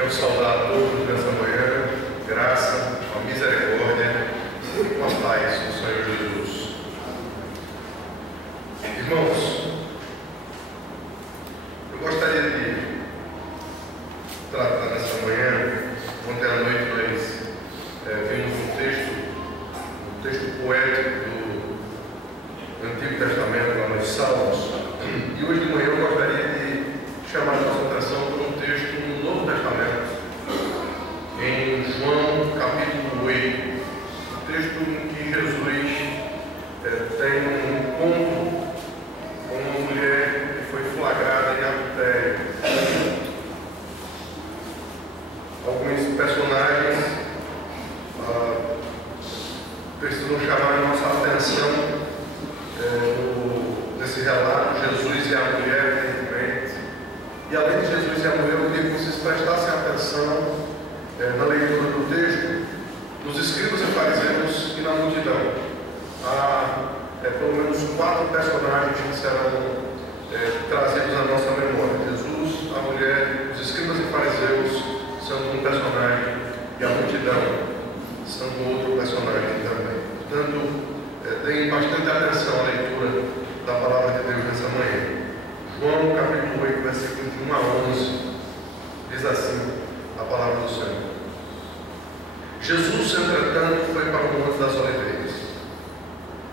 Quero saudar a todos nessa manhã, graça, com a misericórdia e com a paz do Senhor Jesus. Irmãos, eu gostaria de tratar nessa manhã. Ontem à noite nós vimos um texto poético do Antigo Testamento, lá nos Salmos, e hoje de manhã eu gostaria de chamar a nossa atenção para um texto no Novo Testamento, em João capítulo 8, um texto em que Jesus tem um encontro com uma mulher que foi flagrada em adultério. Alguns personagens precisam chamar a nossa atenção nesse relato, Jesus e a mulher, evidentemente. E além de Jesus e a mulher, eu queria que vocês prestassem atenção na leitura do texto, nos escribas e fariseus e na multidão. Há pelo menos 4 personagens que serão trazidos à nossa memória: Jesus, a mulher, os escribas e fariseus são um personagem e a multidão são outro personagem também. Portanto, deem bastante atenção à leitura da palavra de Deus nessa manhã. João capítulo 8, versículos de 1 a 11, diz assim a palavra do Senhor. Jesus, entretanto, foi para o Monte das Oliveiras.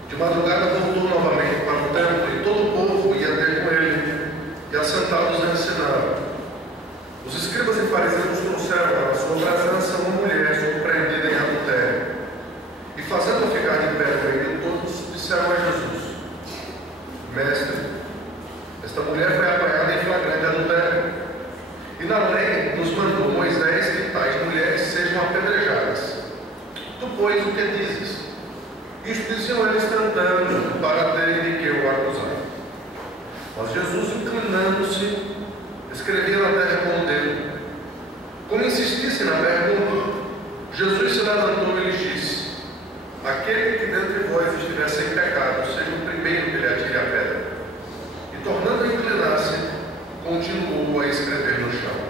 De madrugada voltou novamente para o templo, e todo o povo ia ter com ele, e assentados ensinaram. Os escribas e fariseus trouxeram à sua presença uma mulher surpreendida em adultério, e fazendo-a ficar de pé no meio de todos, disseram a Jesus: Mestre, esta mulher foi apanhada em flagrante adultério, e na lei nos mandou Moisés que tais mulheres sejam apedrejadas. Tu, pois, o que dizes? Isto diziam eles tentando para terem de que o acusar. Mas Jesus, inclinando-se, escrevia na terra com o dedo. Como insistisse na pergunta, Jesus se levantou e lhes disse: Aquele que dentre vós estiver sem pecado, seja o primeiro que lhe atire a pedra. E tornando a inclinar-se, continuou a escrever no chão.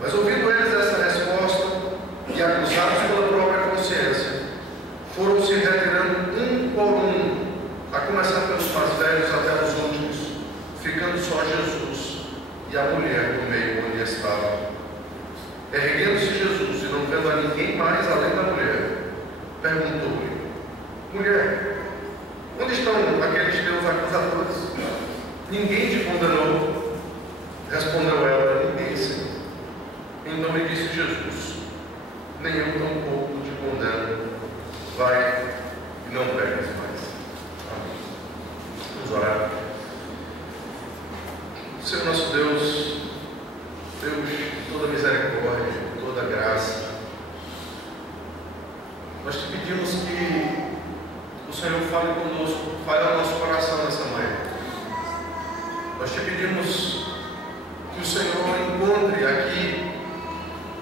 Mas ouvindo eles essa resposta, e acusados pela própria consciência, foram se retirando um por um, a começar pelos mais velhos até os últimos, ficando só Jesus e a mulher no meio onde estava. Erguendo-se Jesus, e não vendo a ninguém mais além da mulher, perguntou-lhe: Mulher, onde estão aqueles teus acusadores? Ninguém te condenou? Respondeu ela: Ninguém, Senhor. Então lhe disse Jesus: Nem eu tampouco te condeno. Vai e não peques mais. Amém. Vamos orar. Senhor nosso Deus, Deus de toda misericórdia, de toda graça, nós te pedimos que o Senhor fale conosco, fale ao nosso coração nessa manhã. Nós te pedimos que o Senhor encontre aqui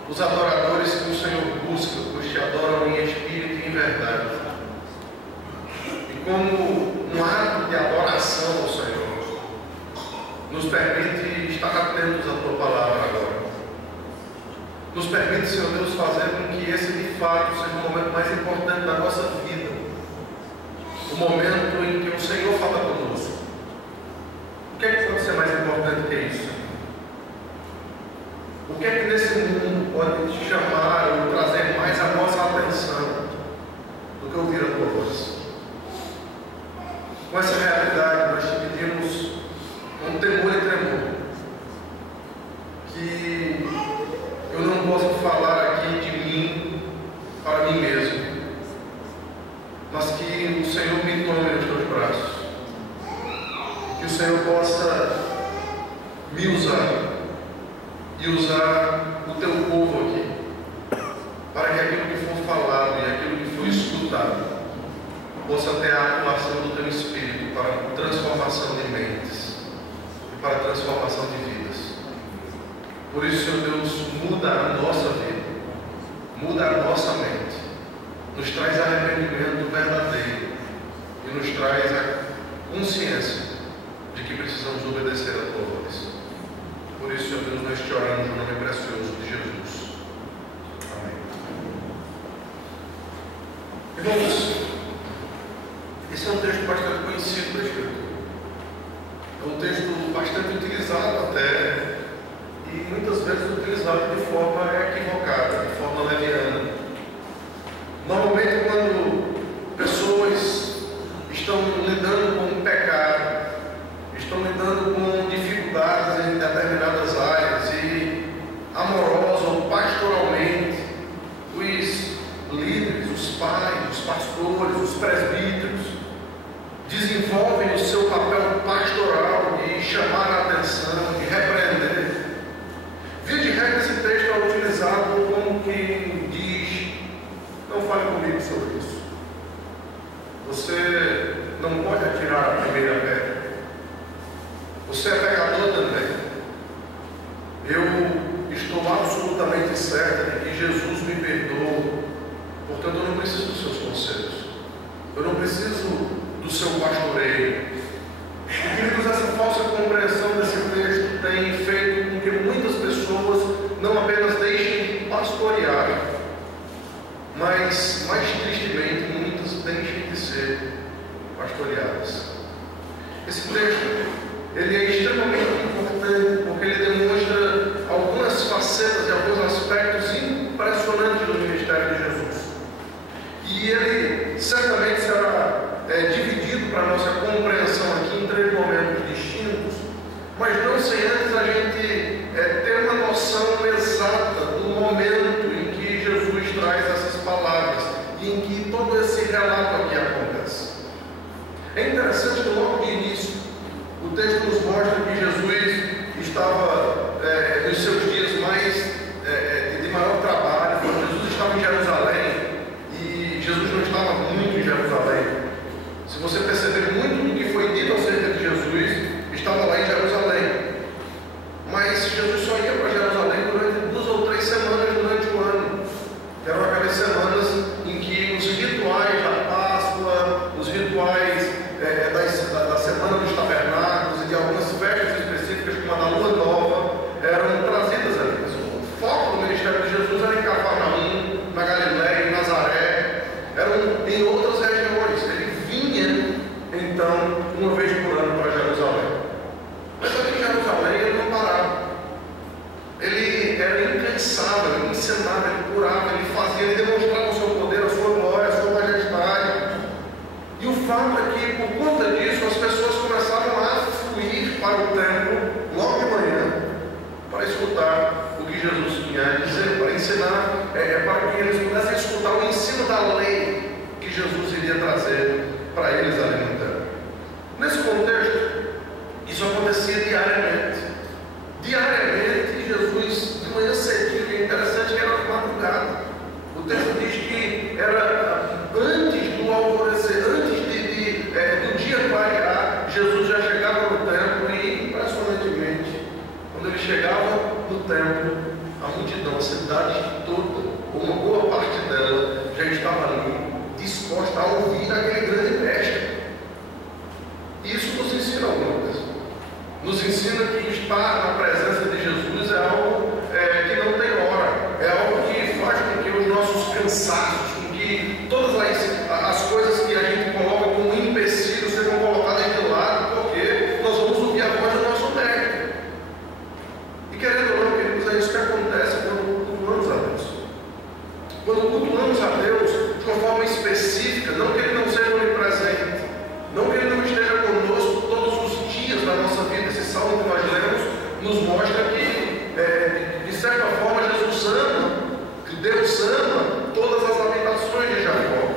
os adoradores que o Senhor busca, pois te adoram em espírito e em verdade. E como um ato de adoração ao Senhor, nos permite estar atentos à tua palavra agora. Nos permite, Senhor Deus, fazer com que esse de fato seja o momento mais importante da nossa vida, o momento em que o Senhor fala conosco. O que é que pode ser mais importante que isso? O que é que nesse mundo pode te chamar ou trazer mais a nossa atenção do que ouvir a tua voz? Com essa realidade, nós te pedimos com temor e tremor que eu não possa falar aqui de mim para mim mesmo, mas que o Senhor me tome nos teus braços, que o Senhor possa me usar e usar o teu povo aqui, para que aquilo que for falado e aquilo que for escutado possa ter a atuação do teu Espírito para a transformação de mentes e para a transformação de vidas. Por isso, Senhor Deus, muda a nossa vida, muda a nossa mente, nos traz arrependimento verdadeiro e nos traz a consciência de que precisamos obedecer a tua voz. Por isso, Senhor Deus, nós te oramos no nome precioso de Jesus. Irmãos, esse é um texto bastante conhecido da Escritura. É um texto bastante utilizado até, e muitas vezes utilizado de forma equivocada, de forma leviana. Normalmente, quando pessoas estão lidando com o pecado, estão lidando com dificuldades em determinadas áreas, e amorosa ou pastoralmente, os líderes, os pais, os pastores, os presbíteros desenvolvem o seu papel pastoral de chamar a atenção, de repreender. Via de regra, esse texto é utilizado como quem diz: não fale comigo sobre isso. Você não pode atirar a primeira pedra. Você é pecador também. Eu estou absolutamente certo de que Jesus me perdoa. Portanto, eu não preciso dos seus conselhos. Eu não preciso do seu pastoreio. E, queridos, essa falsa compreensão desse texto tem feito com que muitas pessoas não apenas deixem de pastorear, mas, mais tristemente, muitas deixem de ser pastoreadas. Esse texto, ele é extremamente importante porque ele demonstra algumas facetas e alguns aspectos impressionantes do ministério de Jesus. E ele certamente será dividido para a nossa compreensão aqui em 3 momentos distintos, mas não sem antes a gente ter uma noção exata do momento em que Jesus traz essas palavras e em que todo esse relato aqui acontece. É interessante que logo de início o texto nos mostra que Jesus estava nos seus dias de maior trabalho. Jesus estava em Jerusalém, e Jesus não estava muito em Jerusalém. Se você perceber, muito do que foi dito acerca de Jesus estava lá em Jerusalém. Mas Jesus só ia para Jerusalém durante 2 ou 3 semanas durante o ano. Que eram aquelas semanas em que os rituais da Páscoa, os rituais da Semana dos Tabernáculos e de algumas festas específicas, como a da Lua Nova, eram trazidas ali. Mas o foco do ministério de Jesus era em Cafarnaum, na Galiléia, em Nazaré, eram em outras regiões. Ele vinha, então, uma vez por ano para Jerusalém. Mas ali em Jerusalém ele não parava. Ele era incansável, ele ensinava, ele curava, ele fazia, ele demonstrava o seu poder, a sua glória, a sua majestade. E o fato é que, por conta disso, as pessoas começavam a fluir para o templo logo de manhã para escutar o que Jesus tinha a dizer, para ensinar, para que eles pudessem escutar o ensino da lei que Jesus iria trazer para eles ali no templo. Nesse contexto, isso acontecia diariamente. Diariamente, Jesus, de manhã cedinho, é interessante que era de madrugada. O texto diz que era antes do alvorecer, antes do dia clarear, Jesus já chegava no templo e, impressionantemente, quando ele chegava no templo, a multidão, a cidade toda, ou uma boa parte dela, já estava ali, disposta a ouvir aquele grande mestre. Isso nos ensina alguma coisa. Nos ensina que estar na presença de Jesus é algo que não tem hora, é algo que faz com que os nossos cansaços, com que todas as coisas que a gente coloca como empecilho sejam colocadas de lado, porque nós vamos ouvir a voz do nosso médico. E querendo ou não, queridos, é isso que acontece quando cultuamos a Deus. Quando cultuamos a Deus de uma forma específica, não que Ele não seja onipresente, não que Ele não esteja conosco todos os dias da nossa vida. Esse salmo que nós lemos nos mostra que, de certa forma, Jesus ama, que Deus ama todas as habitações de Jacó.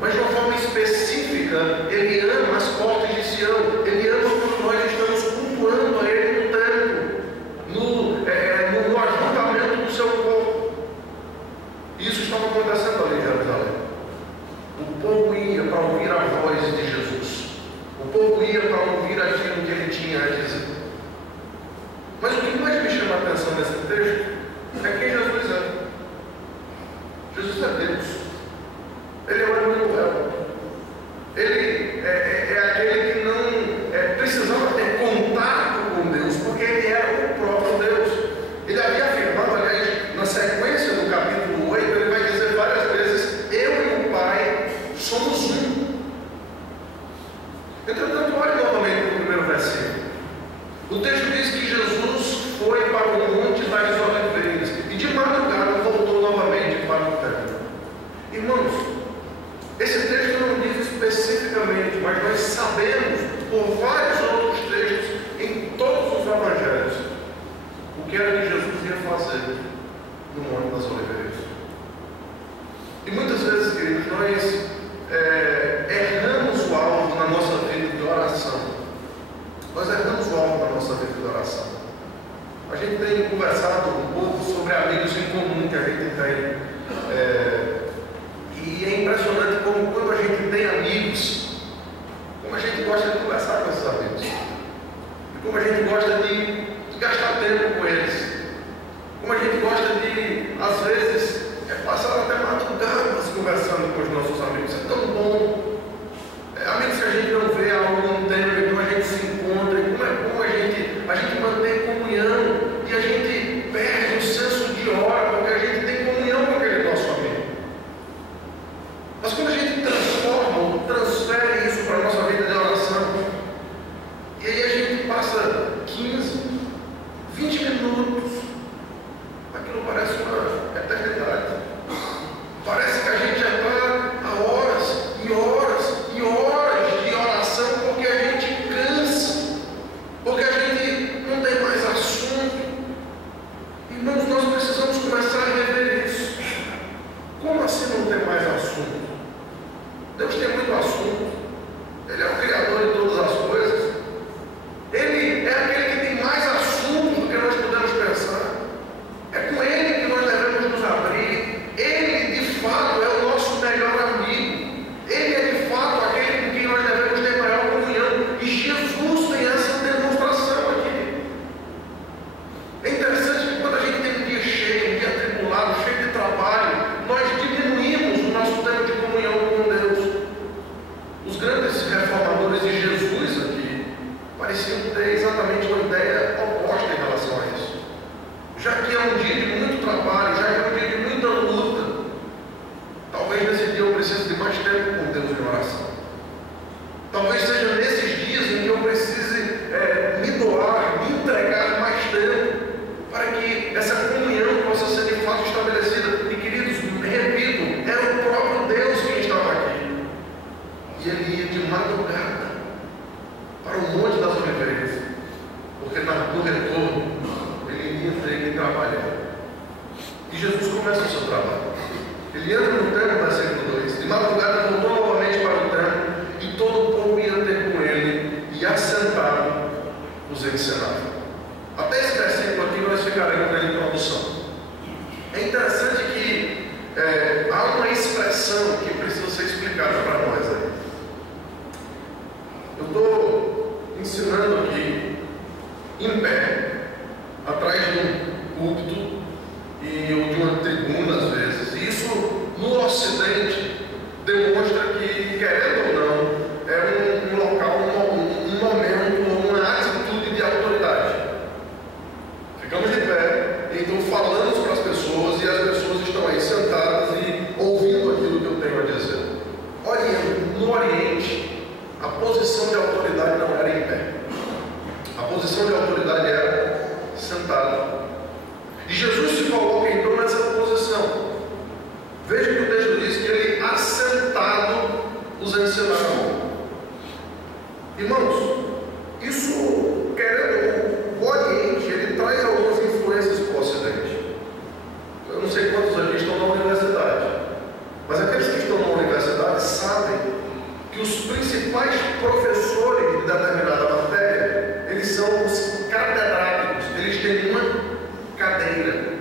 Mas de uma forma específica, Ele ama as portas de Sião. Ele ama quando nós estamos cultuando a Ele no templo, no ajuntamento do seu corpo. Isso estava acontecendo ali em Jerusalém. O povo ia para ouvir a voz de Jesus. O povo ia para ouvir aquilo que Ele tinha a dizer. Mas o que mais me chama a atenção nesse texto é quem Jesus é. Jesus é Deus. Ele é o Emanuel. Ele é aquele que não precisava ter contato com Deus, porque Ele era o próprio Deus. Ele havia afirmado, aliás, na sequência do capítulo 8, ele vai dizer várias vezes: eu e o Pai O texto diz que Jesus foi para o Monte das Oliveiras e de madrugada voltou novamente para o templo. Irmãos, esse texto não diz especificamente, mas nós sabemos por vários outros textos em todos os evangelhos o que era que Jesus ia fazer no Monte das Oliveiras. E muitas vezes, queridos, nós erramos o alvo na nossa vida de oração. Nós erramos o alvo na nossa vida de oração. A gente tem conversado um pouco sobre amigos em comum que a gente tem. E é impressionante como quando a gente tem amigos, como a gente gosta de conversar com esses amigos. E como a gente gosta de gastar tempo com eles. Como a gente gosta de, às vezes, passar até madrugadas conversando com os nossos amigos. É tão bom. Amigos que a gente não vê há algum tempo, então a gente se encontra. E como é bom a gente manter comunhão. E a gente perde o senso de hora, porque a gente tem comunhão com aquele nosso amigo. Mas quando a gente transfere isso para a nossa vida de oração, e aí a gente passa 15, 20 minutos, aquilo parece uma eternidade. Parece que a gente já está há horas e horas e horas de oração, porque a gente cansa, porque a gente não tem mais assunto. Irmãos, nós precisamos começar a rever isso. Como assim não tem mais assunto? Deus tem muito assunto. Ele é o Criador de todas as coisas. Ele é aquele que tem mais assuntos do que nós podemos pensar. É com Ele que nós devemos nos abrir. Ele, de fato, é o nosso melhor amigo. Ele é, de fato, aquele com quem nós devemos ter maior comunhão. E Jesus tem essa demonstração aqui. É interessante que quando a gente tem um dia cheio, um dia atribulado, cheio de trabalho, nós diminuímos o nosso tempo de comunhão com Deus. Os grandes reformadores de Jesus aqui pareciam ter exatamente uma ideia oposta em relação a isso. Já que é um dia de muito trabalho, já que é um dia de muita luta, talvez nesse dia eu precise de mais tempo com Deus em oração. Talvez seja nesses dias em que eu precise me doar, me entregar mais tempo, para que essa comunhão possa ser de fato estabelecida. E queridos, repito, era o próprio Deus quem estava aqui. E ele ia de madrugada para o Monte das Oliveiras, porque no retorno ele ia ter que trabalhar. E Jesus começa o seu trabalho. Ele entra no templo, versículo 2. De madrugada voltou novamente para o templo, e todo o povo ia ter com ele, e assentado os ensinava. Até esse versículo aqui nós ficaremos na introdução. É interessante que há uma expressão que precisa ser explicada para nós aí. Eu estou ensinando aqui em pé, atrás de um púlpito ou de uma tribuna às vezes. E isso no Ocidente demonstra que, querendo ou não, é um local, um momento, uma atitude de autoridade. Ficamos de pé, então falamos para as pessoas e as pessoas estão aí sentadas e ouvindo aquilo que eu tenho a dizer. No Oriente, a posição de autoridade não era em pé. A posição de autoridade era sentado. E Jesus se coloca então nessa posição. Veja que o texto diz que ele assentado os ensinava. Irmãos, isso, querendo o Oriente, ele traz algumas influências para o Ocidente. Eu não sei quantos aqui estão na universidade, mas aqueles que estão na universidade sabem que os principais professores de determinada matéria, eles são os catedráticos. Eles têm uma cadeira.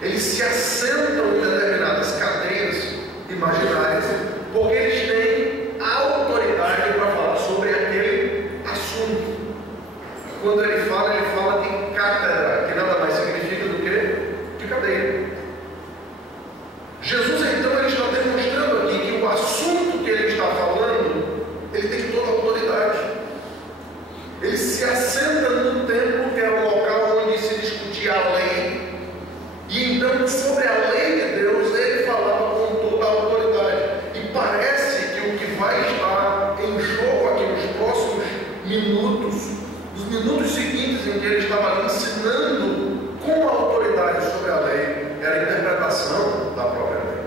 Eles se assentam em determinadas cadeiras imaginárias, porque eles têm a autoridade para falar sobre aquele assunto. Quando ele fala de cátedra, que nada mais significa do que de cadeira. Jesus então ele está demonstrando aqui que o assunto que ele está falando, ele tem toda a autoridade. Ele se assenta no templo, que era o local onde se discutia a lei, e então sobre a lei de Deus ele falava com toda a autoridade. E parece que o que vai estar em jogo aqui nos próximos minutos, os minutos seguintes em que ele estava ali ensinando com autoridade sobre a lei, era a interpretação da própria lei.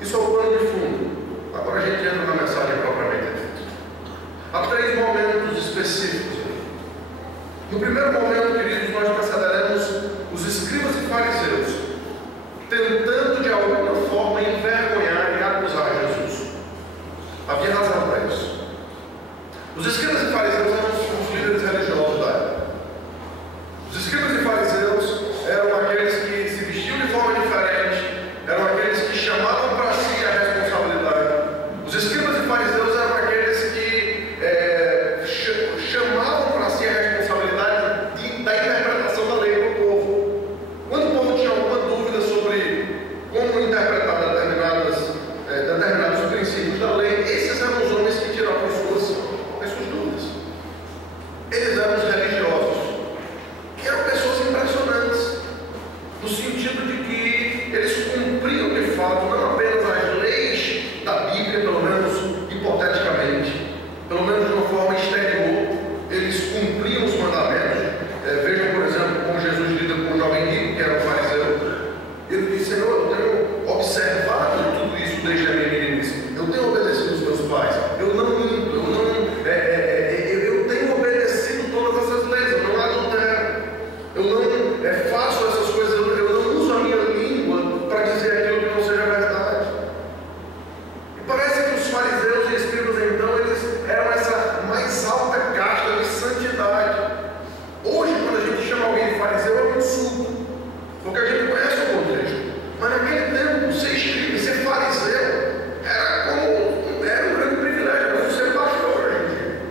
Isso é o plano de fundo. Agora a gente entra na mensagem propriamente dita. Há 3 momentos específicos. No primeiro momento, queridos, nós consideramos os escribas e fariseus tentando de alguma forma envergonhar e acusar Jesus. Havia razão para isso. Os escribas e fariseus eram os líderes religiosos da época. Os escribas e fariseus eram aqueles que se vestiam de forma diferente, eram aqueles que chamavam para si a responsabilidade. Os escribas e fariseus eram aqueles que chamavam para si a responsabilidade da interpretação da lei para o povo. Quando o povo tinha alguma dúvida sobre como interpretar determinados princípios da lei, esses eram os homens que tiravam as suas dúvidas. Eles eram os religiosos, que eram pessoas impressionantes, no sentido de que eles cumpriam de fato não apenas as leis da Bíblia, pelo menos hipoteticamente, pelo menos de uma forma exterior, eles cumpriam os mandamentos. Vejam, por exemplo, como Jesus lida com o jovem rico, que era um fariseu. Ele disse: Senhor, eu tenho observado tudo isso desde a minha meninice, eu tenho obedecido os meus pais, eu não minto, eu tenho obedecido todas essas leis, eu não adultero, eu não faço essas coisas, eu não uso a minha língua para dizer aquilo que não seja verdade. E parece que os fariseus e escribas, então, eles eram essa mais alta casta de santidade. Hoje, quando a gente chama alguém de fariseu, é um insulto, porque a gente conhece o contexto. Mas naquele tempo, ser escriba, ser fariseu, era um grande privilégio. Era como ser pastor hoje em dia,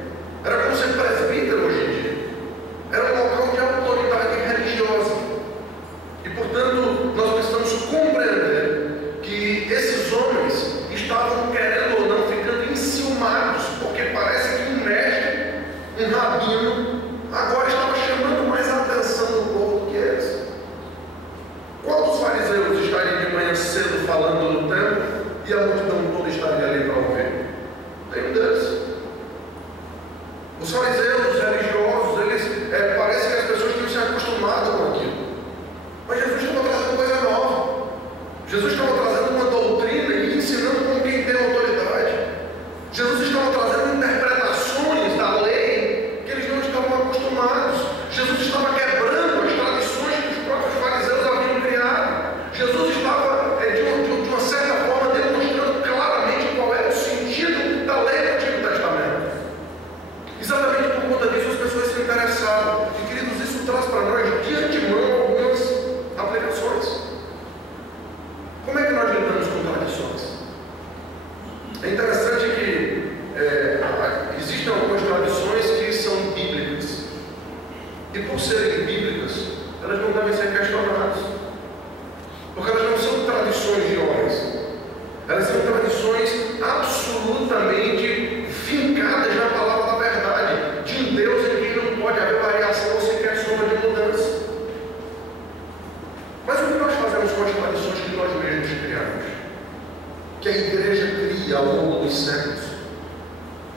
era como ser presbítero hoje em dia, era um local de autoridade religiosa. E portanto, nós precisamos compreender que esses homens estavam, querendo ou não, ficando enciumados, porque parece que um mestre, um rabino, agora estava chamando mais a atenção do povo do que eles. Qual dos fariseus estaria de manhã cedo falando no templo e a multidão toda estaria ali para ouvir? Nenhum deles. Os fariseus, os religiosos, eles parece que as pessoas tinham se acostumado com aquilo. Mas Jesus estava trazendo coisa nova. Jesus estava trazendo uma doutrina e ensinando como quem tem autoridade. Jesus estava trazendo interpretações da lei que eles não estavam acostumados. Jesus estava quebrando as tradições que os próprios fariseus haviam criado. Jesus estava, de uma certa forma, demonstrando claramente qual era o sentido da lei do Antigo Testamento. Exatamente por conta disso, as pessoas se interessavam. E, queridos, isso traz para nós, de antemão, algumas aplicações. Como é que nós lidamos com tradições? É interessante que existem algumas tradições que são bíblicas. E por serem bíblicas, elas não devem ser questionadas. Porque elas não são tradições de homens. Elas são tradições absolutamente fincadas na palavra da verdade, de um Deus em quem não pode haver variação ou sequer sombra de mudança. Mas o que nós fazemos com as tradições que nós mesmos criamos? Que a igreja cria ao longo dos séculos?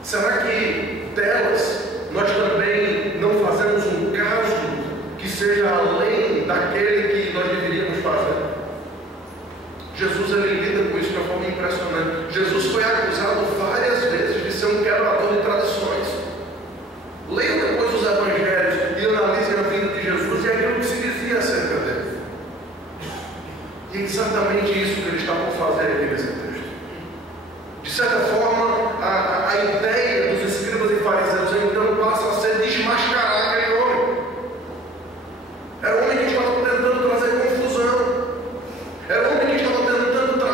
Será que delas nós também não fazemos um caso que seja além daquele que nós deveríamos fazer? Jesus, ele lida com isso de uma forma impressionante. Jesus foi acusado várias vezes de ser um quebrador de tradições. Leiam depois os evangelhos e analisem a vida de Jesus e aquilo que se dizia acerca dele. E é exatamente isso que ele está por fazer aqui nesse texto. De certa forma, a ideia dos escribas e fariseus então passa a ser desmascarar aquele homem. Era um homem que estava tentando trazer confusão. Era um homem que estava tentando trazer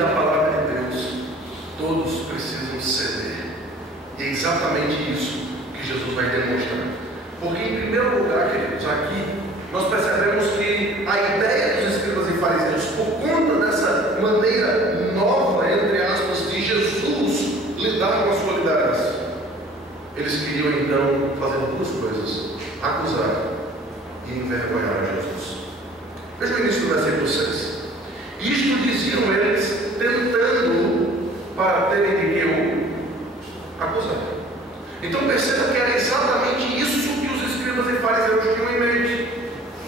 da palavra de Deus, todos precisam ceder. E é exatamente isso que Jesus vai demonstrar. Porque, em primeiro lugar, queridos, aqui nós percebemos que a ideia dos escribas e fariseus, por conta dessa maneira nova, entre aspas, de Jesus lidar com a sua liderança, eles queriam então fazer duas coisas: acusar e envergonhar Jesus. Veja o início do versículo 6. Isto diziam eles, tentando para terem de que o acusar. Então perceba que era exatamente isso que os escribas e fariseus tinham em mente.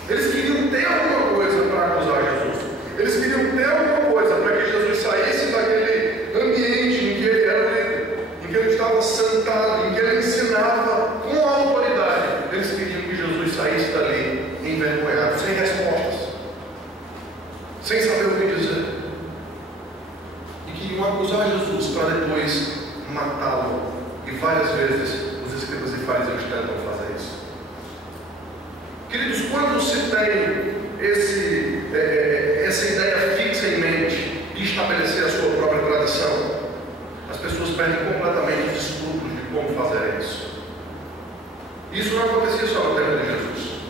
Eles queriam ter alguma coisa para acusar Jesus. Eles queriam ter alguma coisa para que Jesus saísse daquele ambiente em que ele era líder, em que ele estava sentado, em que ele ensinava com autoridade. Eles queriam que Jesus saísse dali envergonhado, sem respostas, sem saber o que dizer. E queriam acusar Jesus para depois matá-lo. E várias vezes os escribas e fariseus tentam fazer isso. Queridos, quando se tem essa ideia fixa em mente de estabelecer a sua própria tradição, as pessoas perdem completamente os escrúpulos de como fazer isso. Isso não acontecia só no tempo de Jesus.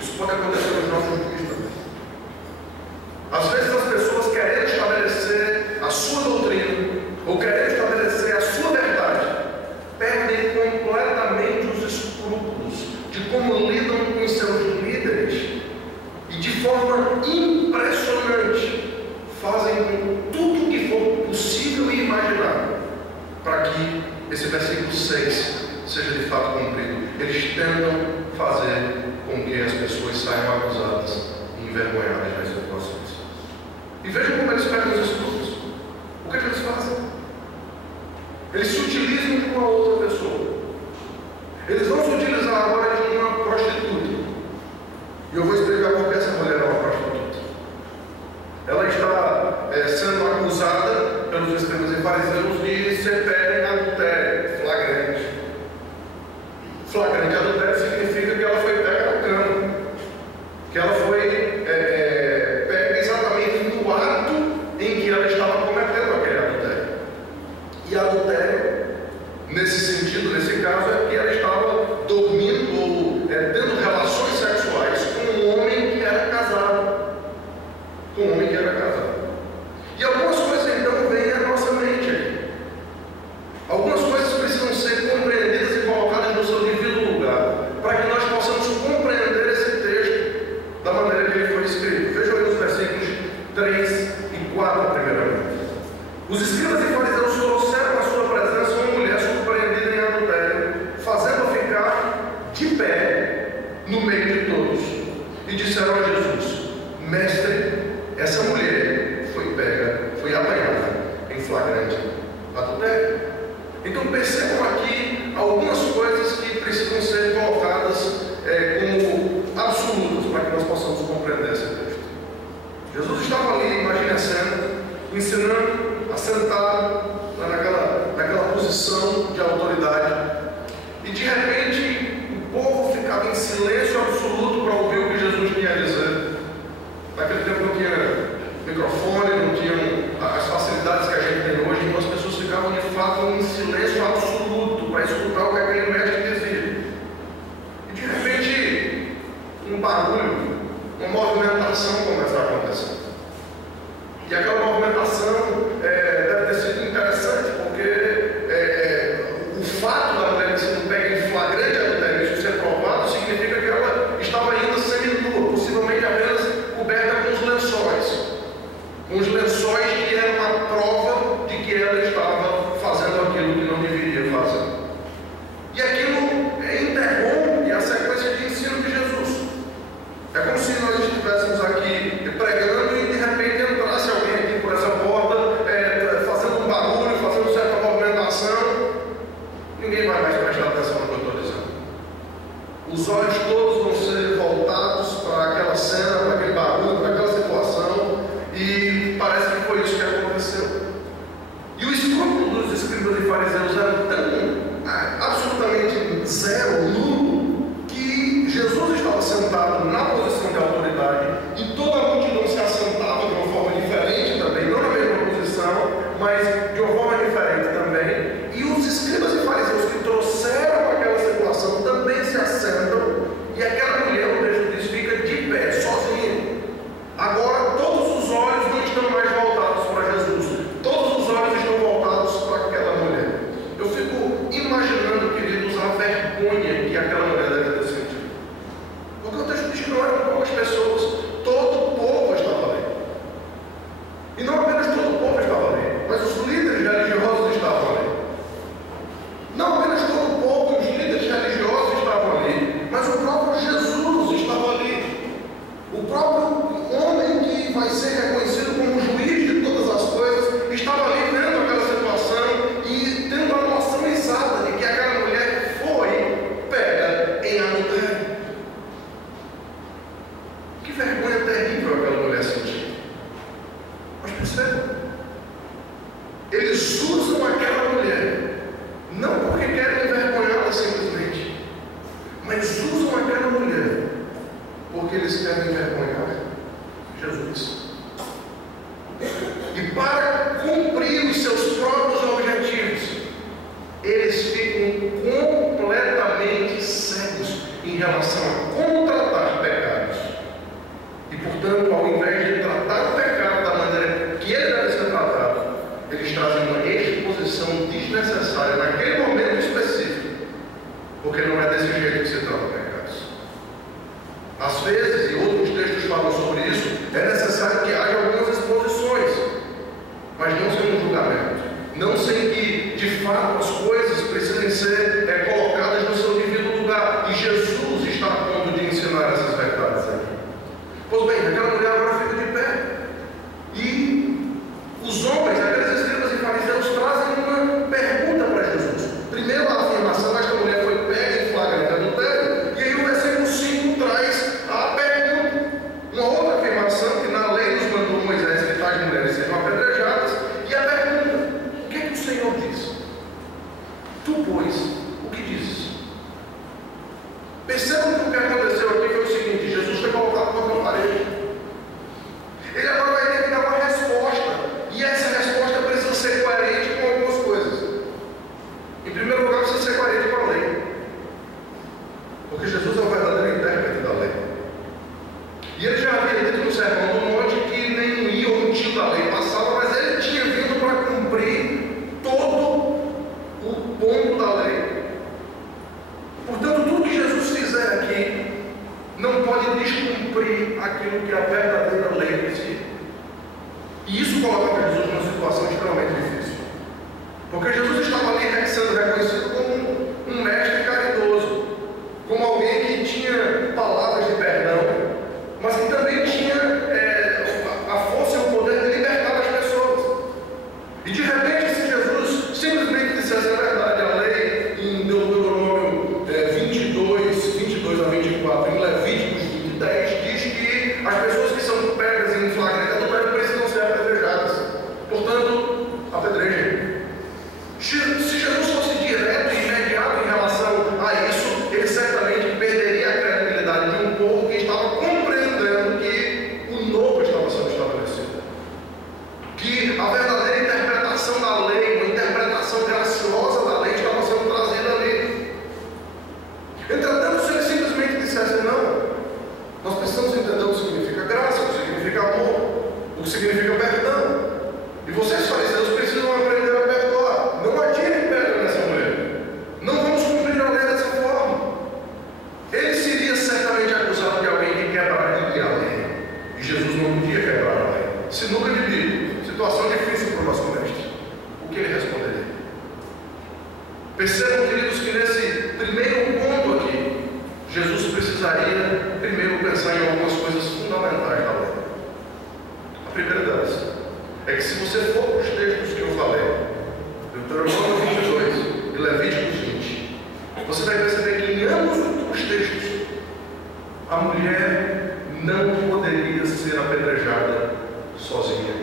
Isso pode acontecer nos nossos dias também. Às vezes as pessoas querem estabelecer a sua doutrina, ou querem estabelecer a sua verdade, perdem completamente os escrúpulos de como lidam com seus líderes e de forma impressionante fazem com tudo o que for possível e imaginável para que esse versículo 6 seja de fato cumprido. Eles tentam fazer com que as pessoas saiam acusadas e envergonhadas nas situações. E vejam como eles pegam os escrúpulos. O que é que eles fazem? Eles se utilizam de uma outra pessoa. Eles vão se utilizar agora de uma prostituta. E eu vou explicar por que essa mulher é uma prostituta. Ela está sendo acusada pelos escribas e fariseus de ser pega em adultério, flagrante. Flagrante adultério significa que ela foi pega na cama. Que ela foi pega exatamente no ato em que ela estava cometendo aquele adultério. E adultério, nesse sentido, nesse caso, é que ela estava dormindo ou tendo relações sexuais com um homem que era casado. Com um homem que era casado. E algumas coisas então vêm à nossa mente aqui. Algumas coisas precisam ser compreendidas e colocadas no seu devido lugar, para que nós possamos compreender esse texto da maneira que ele foi escrito. Vejam aí os versículos 3 e 4 primeiramente. Os escribas e fariseus trouxeram à sua presença uma mulher surpreendida em adultério, fazendo-a ficar de pé no meio de todos. E disseram a Jesus: Mestre, essa mulher foi apanhada em flagrante adultério. Então percebam aqui algumas coisas que precisam ser colocadas como absolutas para que nós possamos compreender esse texto. Jesus estava ali, imagine a cena, ensinando, assentado naquela posição de autoridade, e de repente o povo ficava em silêncio absoluto para ouvir o que Jesus tinha a dizer. Naquele tempo não tinha microfone, não tinham as facilidades que a gente tem hoje, então as pessoas ficavam de fato em silêncio absoluto para escutar o que aquele mestre dizia. E de repente um barulho, uma movimentação começa a acontecer. E aquela movimentação deve ter sido interessante, porque o fato da mulher ter sido pega em flagrante eles usam aquela mulher, não porque querem envergonhá-la simplesmente, mas usam aquela mulher porque eles querem envergonhar Jesus. E para cumprir os seus próprios objetivos, eles ficam completamente cegos em relação a contratar pecados. E, portanto, ao invés de tratar o pecado da maneira que ele deve ser tratado, eles trazem uma exposição desnecessária naquele momento específico, porque não é desse jeito que se trata pecados. Às vezes, e outros textos falam sobre isso, é necessário que haja algumas exposições, mas não sem um julgamento, não sem que, de fato, as coisas precisem ser colocadas no seu devido lugar. E Jesus está a ponto de ensinar essas verdades aqui. Pois bem, aquela mulher agora fica de pé. E os homens, aqueles escribas e fariseus, trazem uma pergunta para Jesus. Primeiro, a afirmação: esta mulher foi pega em flagrante adultério. E aí o versículo 5 traz a pergunta. Uma outra afirmação que na lei nos mandou Moisés que tais mulheres sejam apedrejadas. E a pergunta: o que é que o Senhor diz? Tu, pois, o que dizes? Percebam que o que aconteceu aqui foi o seguinte: Jesus foi colocado contra uma parede. Ele agora vai ter que dar uma resposta, e essa resposta precisa ser coerente com algumas coisas. Em primeiro lugar, precisa ser coerente com a lei, porque Jesus é o verdadeiro intérprete da lei. E ele já havia dito no Sermão do Monte que nem ia ou tinha da lei passada, mas ele tinha vindo para cumprir todo o ponto da lei. Portanto, tudo que Jesus fizer aqui não pode descumprir aquilo que a verdadeira lei dizia. E isso colocava Jesus numa situação extremamente difícil, porque Jesus estava ali sendo reconhecido como um mestre caridoso, como alguém que tinha palavras de perdão, mas que também tinha a força e o poder de libertar as pessoas. E de repente, se Jesus simplesmente dissesse a verdade, a lei em Deuteronômio 22 a 24, em Levíticos 20:10, diz que as pessoas que são pegas em flagrante adultério precisam ser apedrejadas. Portanto, apedrejem. Se Jesus fosse direto e imediato em relação a isso, ele certamente perderia a credibilidade de um povo que estava compreendendo que o novo estava sendo estabelecido, que a verdadeira interpretação da lei, uma interpretação graciosa da lei, estava sendo trazida ali. Entretanto, se ele simplesmente dissesse: não, nós precisamos entender o que significa graça, o que significa amor, o que significa perdão, e vocês, fariseus, precisam aprender a perdoar. Não atirem pedra nessa mulher, não vamos cumprir a lei dessa forma. Ele seria certamente acusado de alguém que quebraria a lei, e Jesus não podia quebrar a lei. Sinuca de bico, situação difícil para o nosso mestre. O que ele responderia? Percebam, queridos, que nesse primeiro ponto aqui, Jesus precisaria primeiro pensar em algumas coisas fundamentais da lei. A primeira delas é que, se você for para os textos que eu falei, Deuteronômio 22 e Levíticos 20, você vai perceber que em ambos os textos a mulher não poderia ser apedrejada sozinha,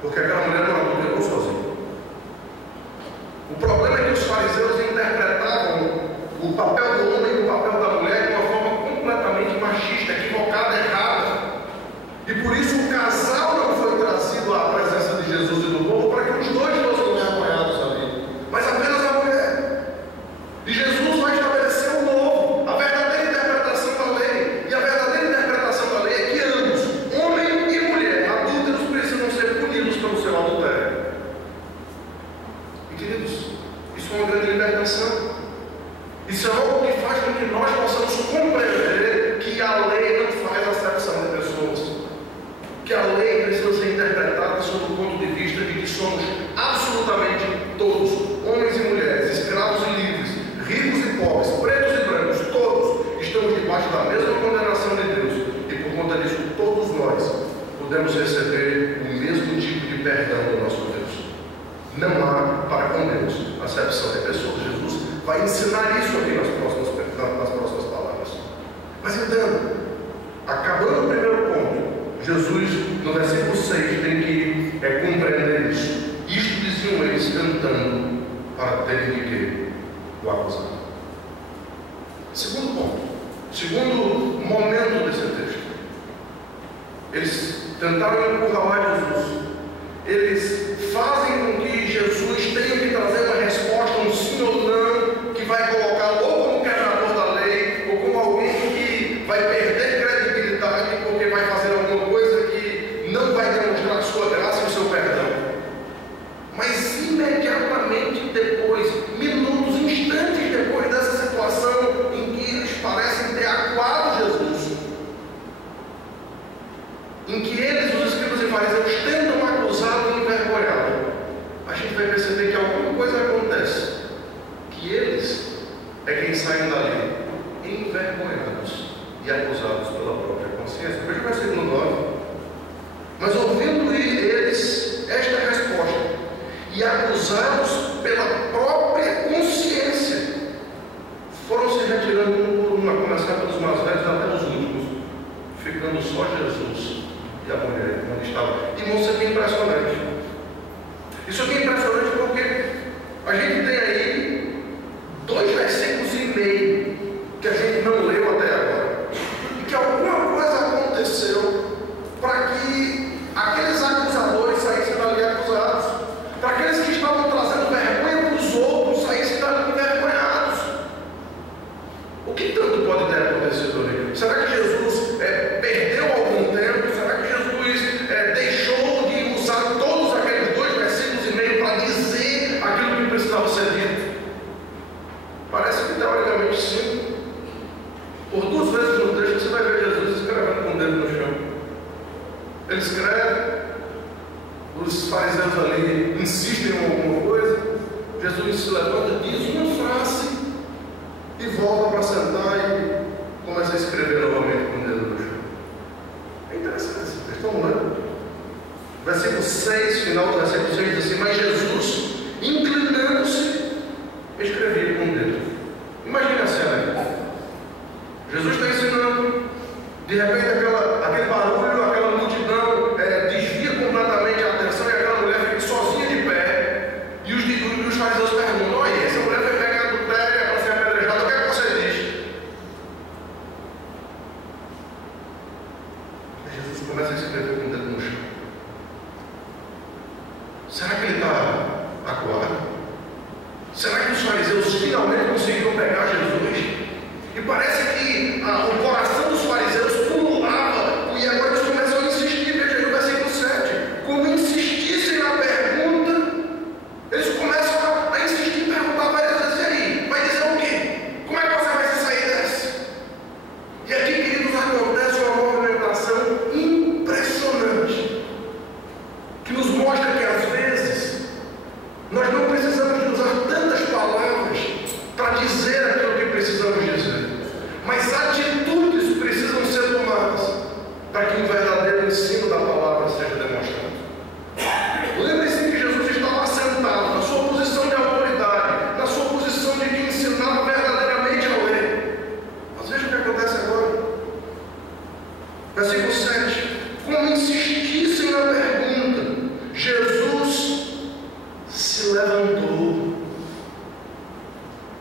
porque aquela mulher não adulterou sozinha. O problema é que os fariseus interpretavam o papel do homem e o papel da mulher de uma forma completamente machista, equivocada, errada. E por isso o casal não foi trazido à presença de Jesus e do povo para que os dois fossem envergonhados ali, mas apenas a mulher. E Jesus vai estabelecer o novo, a verdadeira interpretação da lei. E a verdadeira interpretação da lei é que ambos, homem e mulher, adúlteros, precisam ser punidos pelo seu adultério. E, queridos, isso é uma grande libertação. Isso é algo que faz com que nós possamos compreender que a lei não faz acepção de pessoas, que a lei precisa ser interpretada sob o ponto de vista de que somos absolutamente todos, homens e mulheres, escravos e livres, ricos e pobres, pretos e brancos, todos estamos debaixo da mesma condenação de Deus, e por conta disso todos nós podemos receber o mesmo tipo de perdão do nosso Deus. Não há para com Deus acepção de pessoas. Jesus vai ensinar isso aqui nas próximas palavras. Mas então, acabando o primeiro ponto, Jesus, no versículo 6, tem que compreender saberem de quê? Do acusado. Segundo ponto, segundo momento desse texto. Eles tentaram encurralar Jesus. Eles fazem com que Jesus tenha que trazer uma resposta, um sim ou não, que vai colocá-lo ou como quebrador da lei, ou como alguém que vai perder credibilidade porque vai fazer alguma coisa que não vai demonstrar a sua graça e o seu perdão. Mas imediatamente depois, minutos, instantes depois dessa situação em que eles parecem ter acuado Jesus, em que eles, os escribas e fariseus, tentam acusá-lo e envergonhá-lo, a gente vai perceber que alguma coisa acontece, que eles é quem saem dali envergonhados e acusados pela própria consciência. Veja o versículo 9. Mas ouvindo eles esta resposta e acusados pela própria consciência, foram se retirando um por um, a começar pelos mais velhos até os últimos, ficando só Jesus e a mulher onde estava. Irmão, isso aqui é impressionante. Isso aqui é impressionante porque a gente tem aí 2 versículos e meio que a gente não leu até agora, e que alguma coisa aconteceu para que aqueles acusadores saíssem dali acusados, para aqueles que estavam trazendo vergonha para os outros saíssem dali envergonhados. O que tanto pode ter acontecido ali? Será que Jesus perdeu algum tempo? Será que Jesus deixou de usar todos aqueles 2 versículos e meio para dizer aquilo que precisava ser dito? Parece que teoricamente sim. Por 2 vezes no texto você vai ver Jesus escrevendo com o dedo no chão. Ele escreve, os fariseus ali insistem em alguma coisa, Jesus se levanta, diz uma frase e volta para sentar e começa a escrever novamente com o dedo no chão. É interessante esse texto, vamos lá. Versículo 6, final do versículo 6 diz assim: mas Jesus, inclinando-se, escrevia com o dedo. Imagina a cena aí. Jesus está ensinando, de repente aquele barulho, aquela multidão desvia completamente a atenção e aquela mulher fica sozinha de pé, e os fariseus perguntam: olha, essa mulher foi pegada do pé para ser apedrejada, o que é que você diz? E Jesus começa a escrever com o dedo no chão. Será que ele está acuado? Será que os fariseus finalmente conseguiram pegar Jesus? E parece que o coração dos fariseus pululava, e agora eles começam a insistir. Veja aí no versículo 7. Como insistissem na pergunta, eles começam a insistir em perguntar várias vezes: e aí, vai dizer o quê? Como é que você vai se sair dessa? E aqui, queridos, acontece uma movimentação impressionante, que nos mostra que às vezes nós não precisamos de usar tantas palavras para dizer aquilo que precisamos dizer, mas atitudes precisam ser tomadas para que um verdadeiro ensino da palavra seja demonstrado. Lembre-se que Jesus estava sentado na sua posição de autoridade, na sua posição de que ensinava verdadeiramente a lei. Mas veja o que acontece agora. Versículo 7. Como insistissem na pergunta, Jesus se levantou.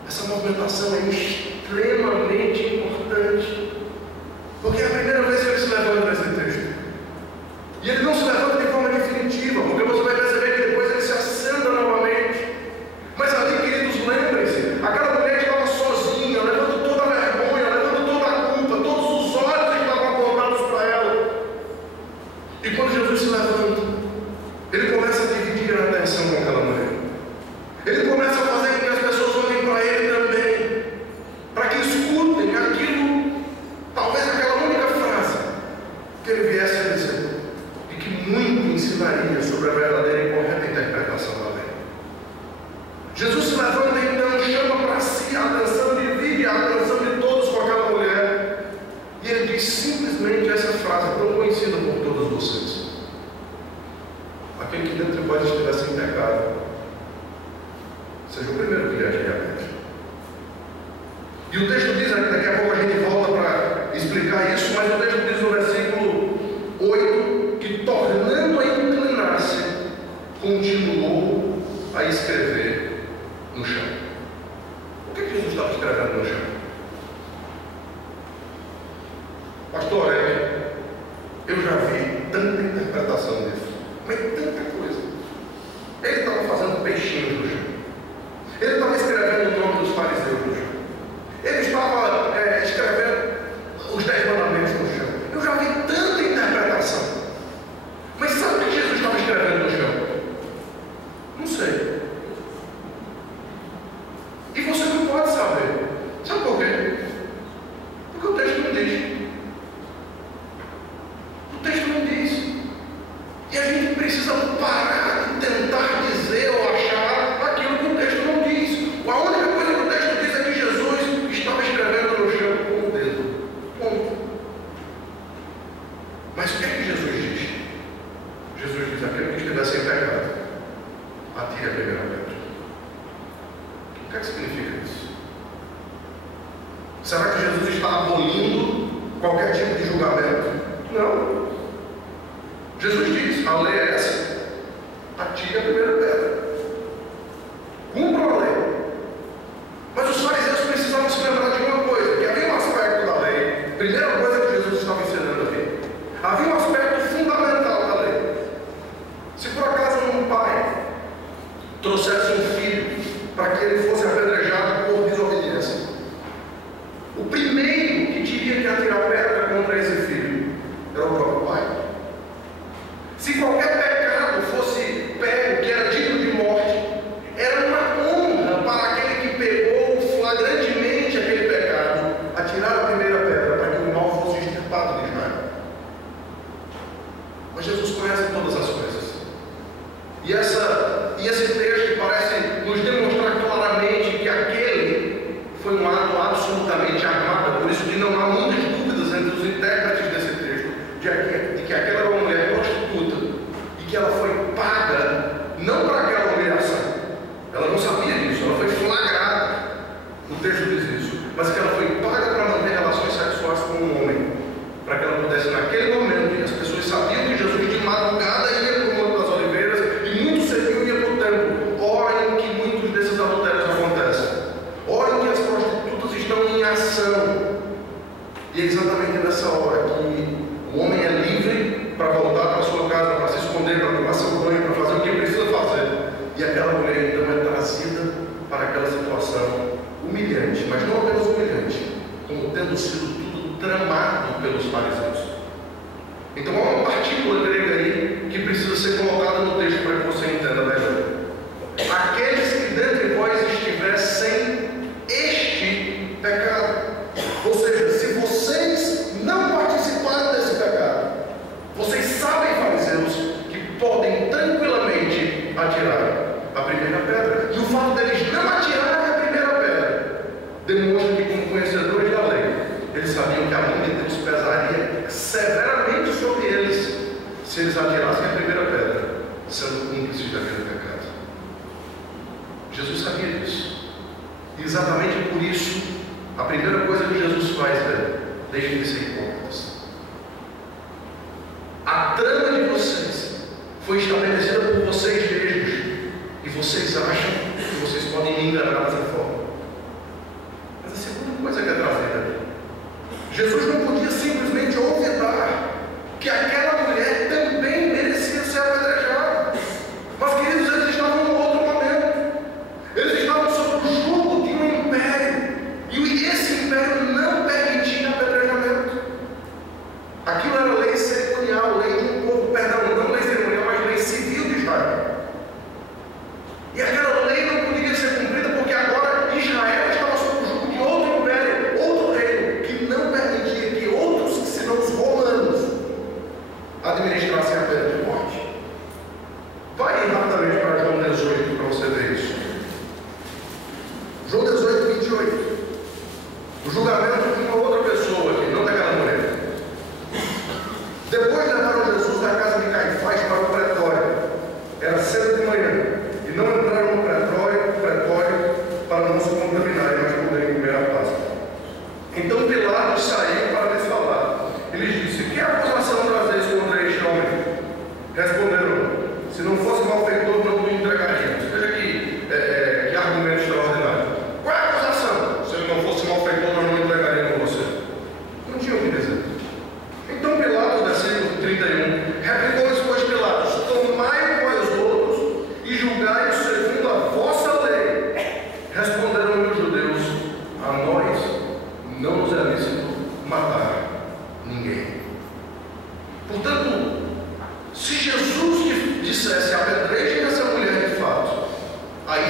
Essa movimentação é extremamente importante, porque é a primeira vez que ele se levanta nesse texto. E ele não se levanta de forma definitiva, porque você vai perceber que depois ele se assenta novamente. Mas ali, queridos, lembrem-se, aquela mulher estava sozinha, levando toda a vergonha, levando toda a culpa, todos os olhos estavam apontados para ela. E quando Jesus se levanta, ele começa a dividir a atenção com aquela mulher. Ele começa a fazer com que as pessoas olhem para ele também, para que escutem aquilo, talvez aquela única frase que ele viesse a dizer, e que muito ensinaria sobre a verdadeira e correta interpretação da lei. Jesus se levanta então, chama para si a atenção, divide a atenção de todos com aquela mulher, e ele diz simplesmente essa frase tão conhecida por todos vocês: aquele que dentro de vós estivesse em pecado, seja o primeiro que lhe atire a pedra. E o texto diz, daqui a pouco a gente volta para explicar isso, mas o texto diz no versículo 8, que tornando a inclinar-se, continuou a escrever no chão. O que Jesus estava escrevendo no chão? Pastor, eu já vi tanta interpretação disso, mas tanta coisa. Ele estava fazendo peixinhos no chão. Ele estava escrevendo o nome dos fariseus no chão. Ele estava escrevendo os 10 mandamentos no chão. Eu já vi tanta interpretação. Mas sabe o que Jesus estava escrevendo no chão? Não sei. E você não pode saber. Sabe por quê? Porque o texto não diz. O texto não diz. E a gente precisa parar de tentar dizer ou achar aquilo que o texto não diz. A única coisa que o texto diz é que Jesus estava escrevendo no chão com o dedo. Ponto. Mas o que é que Jesus diz? Jesus diz: aquele que estiver sem pecado, atire a primeira pedra. O que é que significa isso? Será que Jesus está abolindo qualquer tipo de julgamento? Não. Jesus diz: a lei é essa, atire a primeira pedra. Cumpra a lei. Mas os fariseus precisavam se lembrar de uma coisa, que havia um aspecto da lei. Primeira coisa que Jesus estava ensinando aqui: havia um aspecto fundamental da lei. Se por acaso um pai trouxesse um filho para que ele fosse apedrejado por desobediência, o primeiro que tinha que atirar pedra contra esse filho era o próprio pai. Se qualquer pecado fosse pego, que era digno de morte, era uma honra para aquele que pegou flagrantemente aquele pecado, atirar a primeira pedra para que o mal fosse extirpado de Israel. Mas Jesus conhece todas as coisas. E esse texto parece nos demonstrar claramente que aquele foi um ato absolutamente armado. Por isso que não há muitas dúvidas entre os intérpretes desse texto de que aquela era uma mulher prostituta e que ela foi paga não para aquela humilhação. Ela não sabia disso, ela foi flagrada. O texto diz isso. Mas que ela foi paga para manter relações sexuais com um homem, para que ela pudesse, naquele momento, e as pessoas sabiam que Jesus de madrugada ia para o Monte das Oliveiras e muito cedo ia para o templo. Hora em que muitos desses adultérios acontecem. Hora em que as prostitutas estão em ação. E é exatamente nessa hora que o homem é livre para voltar para sua casa, para se esconder, para tomar seu banho, para fazer o que precisa fazer. E aquela mulher então é trazida para aquela situação humilhante, mas não apenas humilhante, como tendo sido tudo tramado pelos fariseus. Então há uma partícula grega aí que precisa ser colocada no texto para que você entenda melhor. Aqueles que dentre vós estiver sem este pecado. Ou seja, se vocês não participarem desse pecado, vocês sabem, fariseus, que podem tranquilamente atirar a primeira pedra. E o fato deles não atirarem a primeira pedra demonstra que, como conhecedores da lei, eles sabiam que a mão de Deus pesaria severamente sobre eles se eles atirassem a primeira pedra, sendo cúmplices daquele pecado. Jesus sabia disso. E exatamente por isso, a primeira coisa que Jesus faz é: deixem de ser hipócritas. A trama de vocês foi estabelecida por vocês mesmos, e vocês acham que vocês podem me enganar dessa forma. Mas a segunda coisa que é trazida aqui: Jesus não podia simplesmente olvidar que aquela mulher também merecia ser apedrejada. Mas, queridos, eles estavam num outro momento. Eles estavam sob o jugo de um império, e esse império não permitia apedrejamento. Aquilo era lei cerimonial, lei de um povo, perdão, não lei cerimonial, mas lei civil de Israel. E aquela lei não poderia ser cumprida porque agora Israel estava sob o jugo de outro império, outro reino, que não permitia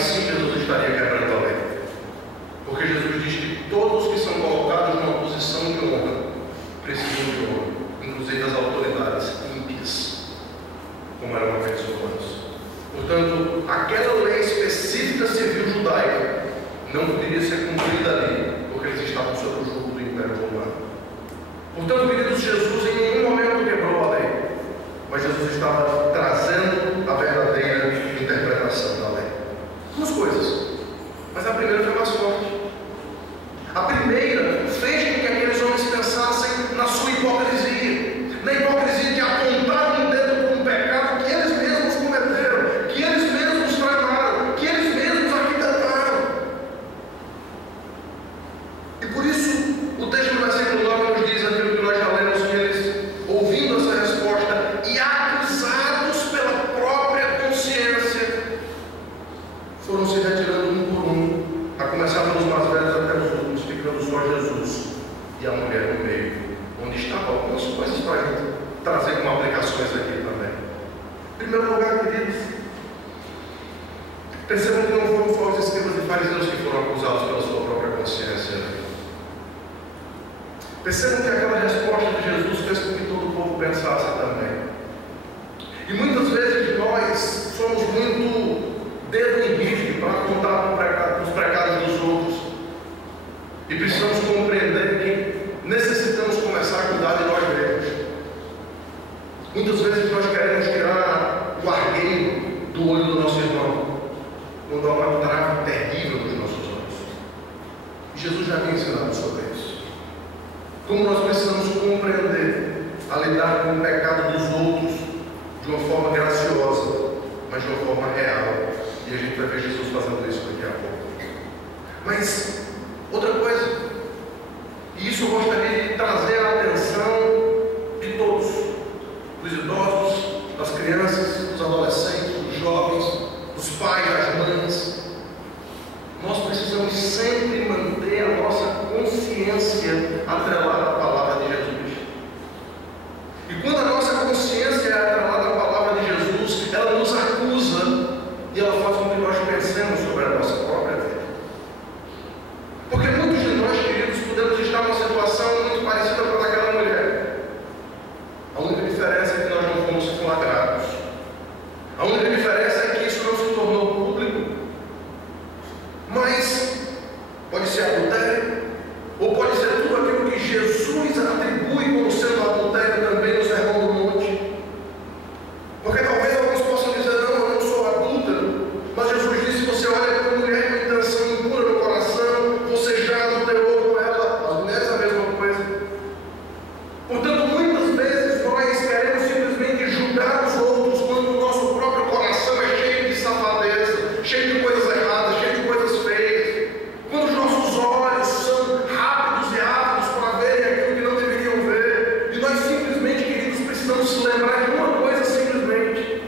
assim Jesus estaria quebrando a lei. Porque Jesus diz que todos que são colocados numa posição de honra precisam de honra, inclusive as autoridades ímpias, como eram aqueles romanos. Portanto, aquela lei específica civil judaica não poderia ser cumprida ali, porque eles estavam sob o jugo do Império Romano. Portanto, queridos, Jesus em nenhum momento quebrou a lei, mas Jesus estava trazendo a verdadeira interpretação da lei. Duas coisas, mas a primeira foi mais forte. A primeira fez com que aqueles homens pensassem na sua hipocrisia, na hipocrisia de apontar um dedo para um pecado que eles mesmos cometeram, que eles mesmos tramaram, que eles mesmos arquitetaram. E por isso, o texto do versículo 9 nos diz aquilo que nós já lemos, que eles, ouvindo essa resposta e acusados pela própria consciência, foram se retirando um por um, a começar pelos mais velhos até os últimos, ficando só Jesus e a mulher no meio, onde estavam algumas coisas para a gente trazer como aplicações aqui também. Em primeiro lugar, queridos, percebam que não foram só os escribas e fariseus que foram acusados pela sua própria consciência. Percebam que aquela resposta de Jesus fez com que todo o povo pensasse também. E muitas vezes nós somos muito dedo em rifle para apontar os pecados dos outros. E precisamos compreender que necessitamos começar a cuidar de nós mesmos. Muitas vezes nós queremos tirar o argueiro do olho do nosso irmão, quando há uma trave terrível nos nossos olhos. Jesus já havia ensinado sobre isso. Como nós precisamos compreender a lidar com o pecado dos outros de uma forma graciosa, mas de uma forma real. E a gente vai ver Jesus fazendo isso daqui a pouco. Mas, outra coisa, e isso eu gostaria de trazer a atenção de todos, dos idosos, das crianças, dos adolescentes, dos jovens, dos pais, das mães. Nós precisamos sempre manter a nossa consciência atrelada à palavra de Jesus. E quando a nossa consciência é atrelada à palavra de Jesus, ela nos acusa e ela faz com que nós pensemos sobre a nossa própria vida. Porque muitos de nós, queridos, podemos estar numa situação muito parecida com a daquela mulher. A única diferença é que nós não fomos flagrados. A única diferença é que isso não se tornou público. Mas pode ser adultério, ou pode ser tudo aquilo que Jesus atribui como sendo adultério também no Sermão do Monte. Porque talvez alguns possam dizer, não, eu não sou adúltero, mas Jesus disse, você olha para uma mulher com intenção impura no coração, você já adulterou com ela. As mulheres a mesma coisa. Portanto, muitas vezes nós queremos simplesmente julgar os outros quando o nosso próprio coração é cheio de safadeza, cheio de coisas erradas, cheio de coisas feias. Quando os nossos olhos são rápidos e ávidos para verem aquilo que não deveriam ver. E nós simplesmente, queridos, precisamos se lembrar de uma coisa simplesmente.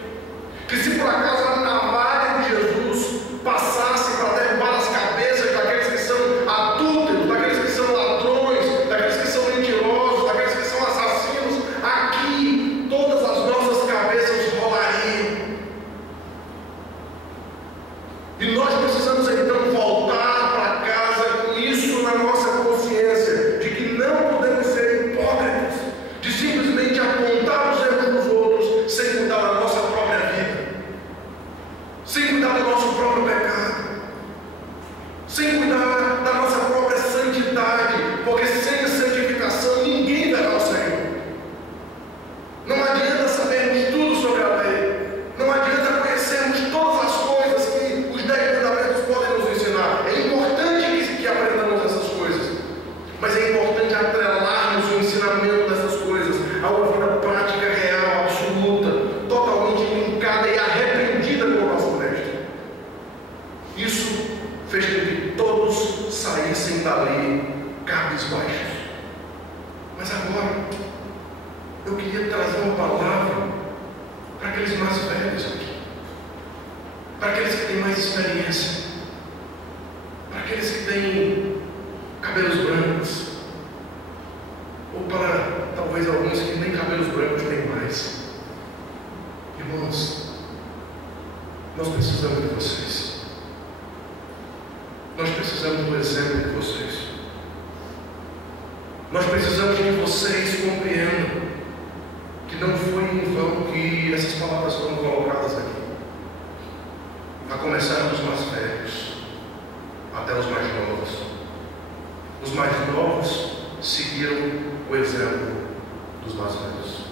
Que se por acaso a navalha de Jesus passasse para derrubar as cabeças daqueles que são adúlteros, daqueles que são ladrões, daqueles que são mentirosos, daqueles que são assassinos, aqui todas as nossas cabeças rolariam. E nós precisamos então voltar para casa com isso na nossa consciência, de que não podemos ser hipócritas, de simplesmente apontar os erros dos outros sem cuidar da nossa própria vida, sem cuidar do nosso próprio pecado, sem cuidar da nossa própria santidade, porque sem a santificação ninguém verá o Senhor. Não adianta sabermos tudo sobre a lei, não adianta conhecermos todas as coisas que os 10 mandamentos podem nos ensinar. É importante que aprendamos essas coisas, mas é importante atrelarmos o ensinamento dessas coisas a uma vida prática, real, absoluta, totalmente linkada e arrependida com o nosso Mestre. Isso fez com que todos saíssem dali cabisbaixos. Mas agora, eu queria trazer uma palavra para aqueles mais velhos aqui, para aqueles que têm mais experiência, para aqueles que têm cabelos brancos, ou para talvez alguns que nem cabelos brancos têm mais. Irmãos, nós precisamos de vocês. precisamos do exemplo de vocês. Nós precisamos que vocês compreendam que não foi em vão que essas palavras foram colocadas aqui. A começar dos mais velhos até os mais novos. Os mais novos seguiram o exemplo dos mais velhos.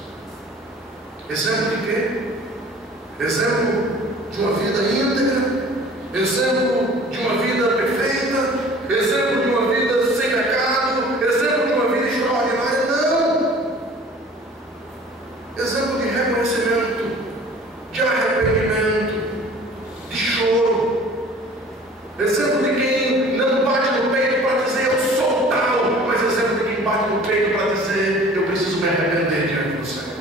Exemplo de quê? Exemplo de uma vida íntegra, exemplo de uma vida perfeita, exemplo de uma vida sem pecado, exemplo de uma vida extraordinária. Não! Exemplo de reconhecimento, de arrependimento, de choro. Exemplo de quem não bate no peito para dizer eu sou tal, mas exemplo de quem bate no peito para dizer eu preciso me arrepender diante do Senhor.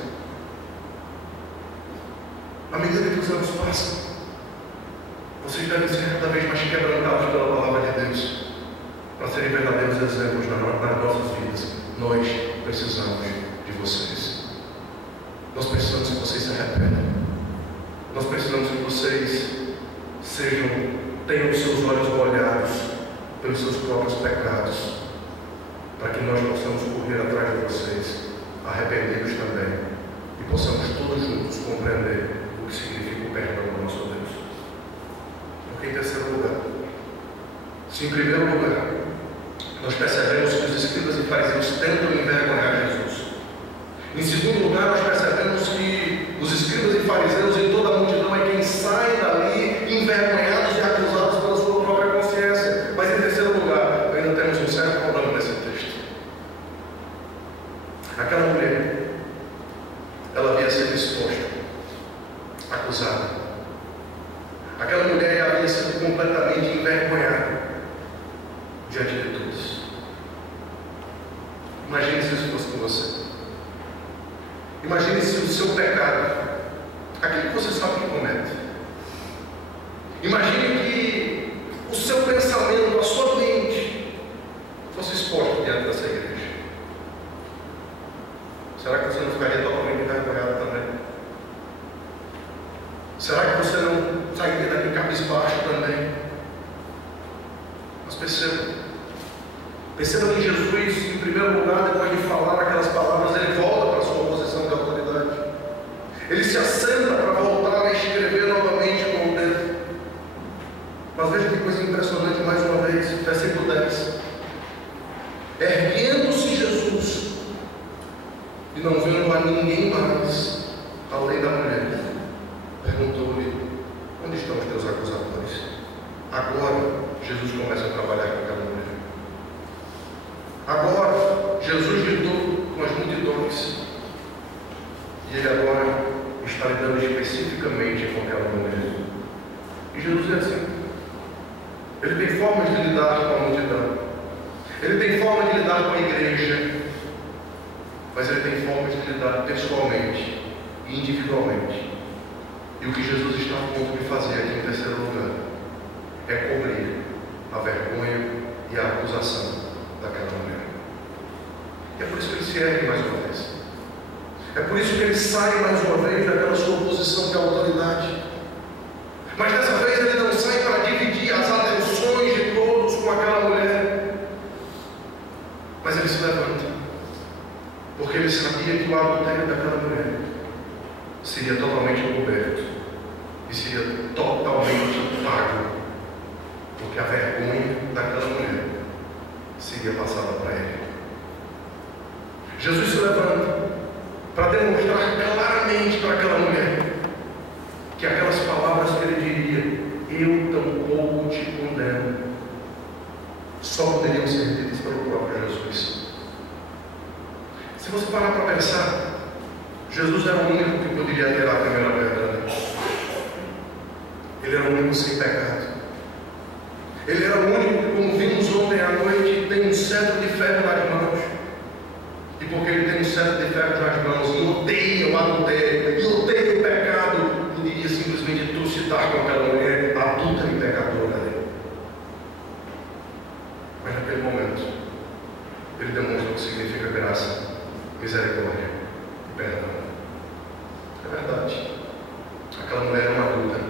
À medida que os anos passam, vocês devem ser cada vez mais quebrantados pela palavra de Deus, para serem verdadeiros exemplos nas nossas vidas. Nós precisamos de vocês. Nós precisamos que vocês se arrependam. Nós precisamos que vocês tenham os seus olhos molhados pelos seus próprios pecados, para que nós possamos correr atrás de vocês, arrependidos também, e possamos todos juntos compreender o que significa o perdão do nosso Deus. Porque em terceiro lugar, se em primeiro lugar nós percebemos que os escribas e fariseus tentam envergonhar Jesus, em segundo lugar nós percebemos que os escribas e fariseus e toda a multidão é quem sai dali envergonhados e acusados pela sua própria consciência. Mas em terceiro lugar, ainda temos um sério problema nesse texto. Aquela mulher, ela havia sido exposta, acusada. Aquela mulher havia sido completamente envergonhada diante de todos. Imagine se isso fosse com você. Imagine se o seu pecado, aquilo que você sabe que comete, imagine que o seu pensamento, a sua mente fosse exposto diante dessa igreja. Será que você não ficaria totalmente envergonhado também? Será que você não sairia daqui cabisbaixo também? Mas perceba que Jesus, em primeiro lugar, depois de falar aquelas palavras, ele volta para a sua posição de autoridade. Ele se assenta para voltar a escrever novamente com o dedo. Mas veja que coisa impressionante mais uma vez, versículo 10. Erguendo-se Jesus, e não vendo a ninguém mais, além da mulher, perguntou-lhe: onde estão os teus acusadores? Agora, Jesus começa a trabalhar com aquela mulher. Agora, Jesus lidou com as multidões. E ele agora está lidando especificamente com aquela mulher. E Jesus é assim. Ele tem formas de lidar com a multidão. Ele tem forma de lidar com a igreja. Mas ele tem formas de lidar pessoalmente e individualmente. E o que Jesus está a ponto de fazer aqui em terceiro lugar é cobrir a vergonha e a acusação daquela mulher. E é por isso que ele se ergue mais uma vez. É por isso que ele sai mais uma vez daquela sua posição de autoridade. Mas dessa vez ele não sai para dividir as atenções de todos com aquela mulher. Mas ele se levanta. Porque ele sabia que o adultério daquela mulher seria totalmente encoberto e seria totalmente pago, porque a vergonha daquela mulher seria passada para ele. Jesus se levanta para demonstrar claramente para aquela mulher que aquelas palavras que ele diria, eu tampouco te condeno, só poderiam ser ditas pelo próprio Jesus. Se você parar para pensar, Jesus era o único que poderia ter a primeira pedra. Ele era o único sem pecado. Ele era o único que, como vimos ontem à noite, tem um cetro de ferro nas mãos. E porque ele tem um cetro de ferro nas mãos e odeia o adultério, e odeia o pecado, poderia simplesmente trucidar com aquela mulher adulta e pecadora dele. Mas naquele momento, ele demonstra o que significa graça, misericórdia e perdão. É verdade. Aquela mulher era uma adulta.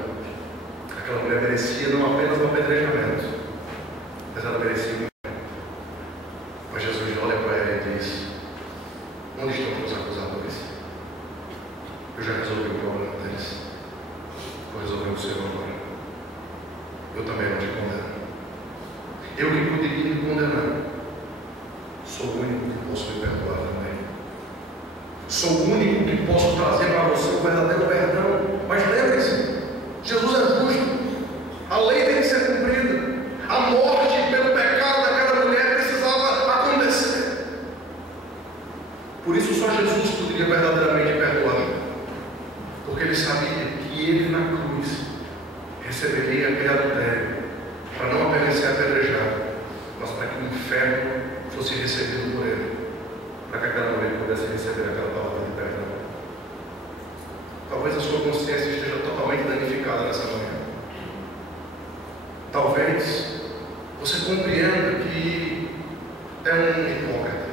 Aquela mulher merecia não apenas um apedrejamento, mas ela merecia muito. Mas Jesus olha para ela e diz: onde estão os acusadores? Eu já resolvi o problema deles. Vou resolver o seu agora. Eu também não te condeno. Eu que poderia me condenar, sou o único que posso me perdoar também. Sou o único que posso trazer para você o verdadeiro perdão. Mas lembre-se, Jesus é justo. A lei tem que ser cumprida. A morte pelo pecado daquela mulher precisava acontecer. Por isso só Jesus poderia verdadeiramente perdoar. Porque ele sabia que ele na cruz receberia aquele adultério para não apenas ser apedrejado, mas para que o inferno fosse recebido por ele, para que aquela mulher pudesse receber aquela palavra de perdão. Talvez a sua consciência esteja totalmente danificada nessa manhã. Talvez você compreenda que é um hipócrita,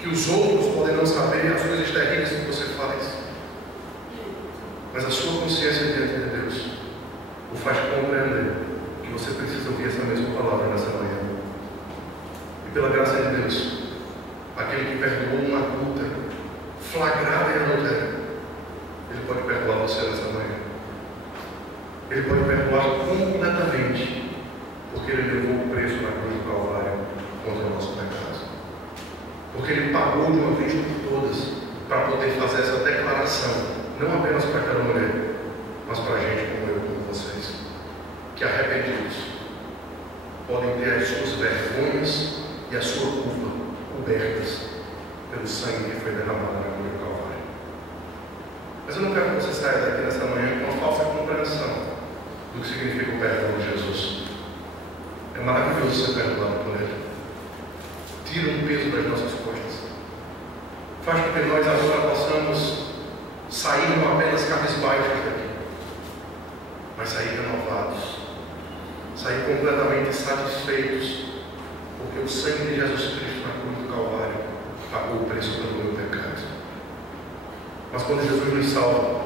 que os outros podem não saber as coisas terríveis que você faz, mas a sua consciência diante de Deus o faz compreender que você precisa ouvir essa mesma palavra nessa manhã. E pela graça de Deus, aquele que perdoou uma adulta flagrada em adultério, ele pode perdoar você nessa manhã. Ele pode perdoar completamente, porque ele levou o preço na cruz do Calvário contra o nosso pecado. Porque ele pagou de uma vez por todas para poder fazer essa declaração, não apenas para aquela mulher, mas para a gente como eu, como vocês, que arrependidos podem ter as suas vergonhas e a sua culpa cobertas pelo sangue que foi derramado na cruz do Calvário. Mas eu não quero que você saia daqui nessa manhã com uma falsa compreensão do que significa o perdão de Jesus. É maravilhoso ser perdoado por Ele. Tira um peso das nossas costas. Faz com que nós agora possamos sair não apenas cabisbaixos daqui, mas sair renovados, sair completamente satisfeitos, porque o sangue de Jesus Cristo na cruz do Calvário pagou o preço pelo meu pecado. Mas quando Jesus nos salva,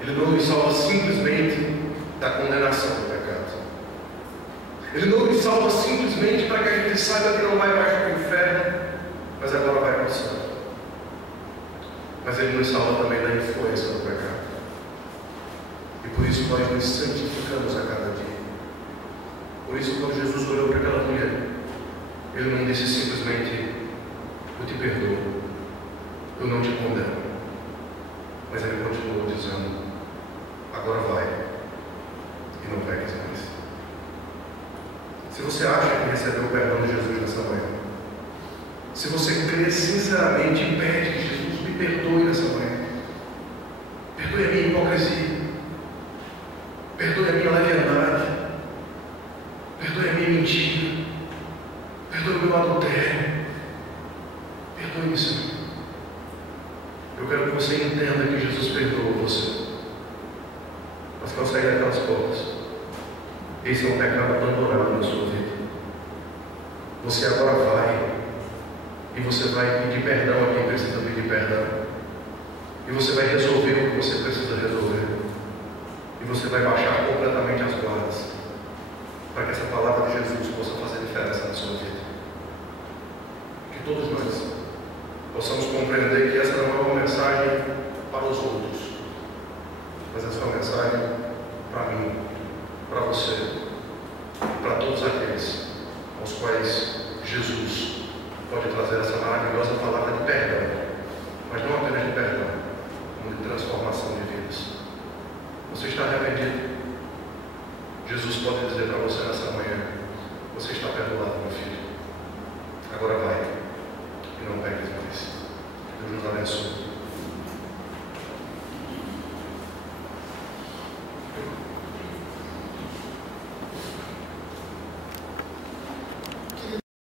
Ele não nos salva simplesmente da condenação do pecado. Ele não nos salva simplesmente para que a gente saiba que não vai mais para o inferno, mas agora vai para o céu. Mas Ele nos salva também da influência do pecado. E por isso nós nos santificamos a cada dia. Por isso, quando Jesus olhou para aquela mulher, Ele não disse simplesmente: eu te perdoo, eu não te condeno. Mas Ele continuou dizendo: agora vai e não peques mais. Se você acha que recebeu o perdão de Jesus nessa manhã, se você crê sinceramente e pede que Jesus me perdoe nessa manhã, perdoe a minha hipocrisia, perdoe a minha leviandade, perdoe a minha mentira, perdoe o meu adultério, perdoe-me, Senhor. Eu quero que você entenda que Jesus perdoou você. Mas para sair daquelas portas, esse é um pecado abandonado na sua vida. Você agora vai, e você vai pedir perdão a quem precisa pedir perdão, e você vai resolver o que você precisa resolver, e você vai baixar completamente as guardas, para que essa palavra de Jesus possa fazer diferença na sua vida. Que todos nós possamos compreender que essa não é uma mensagem para os outros, mas essa é uma mensagem para mim, para você, para todos aqueles aos quais Jesus pode trazer essa maravilhosa palavra de perdão, mas não apenas de perdão, como de transformação de vidas. Você está arrependido? Jesus pode dizer para você nessa manhã: você está perdoado, meu filho. Agora vai e não peques mais. Deus nos abençoe.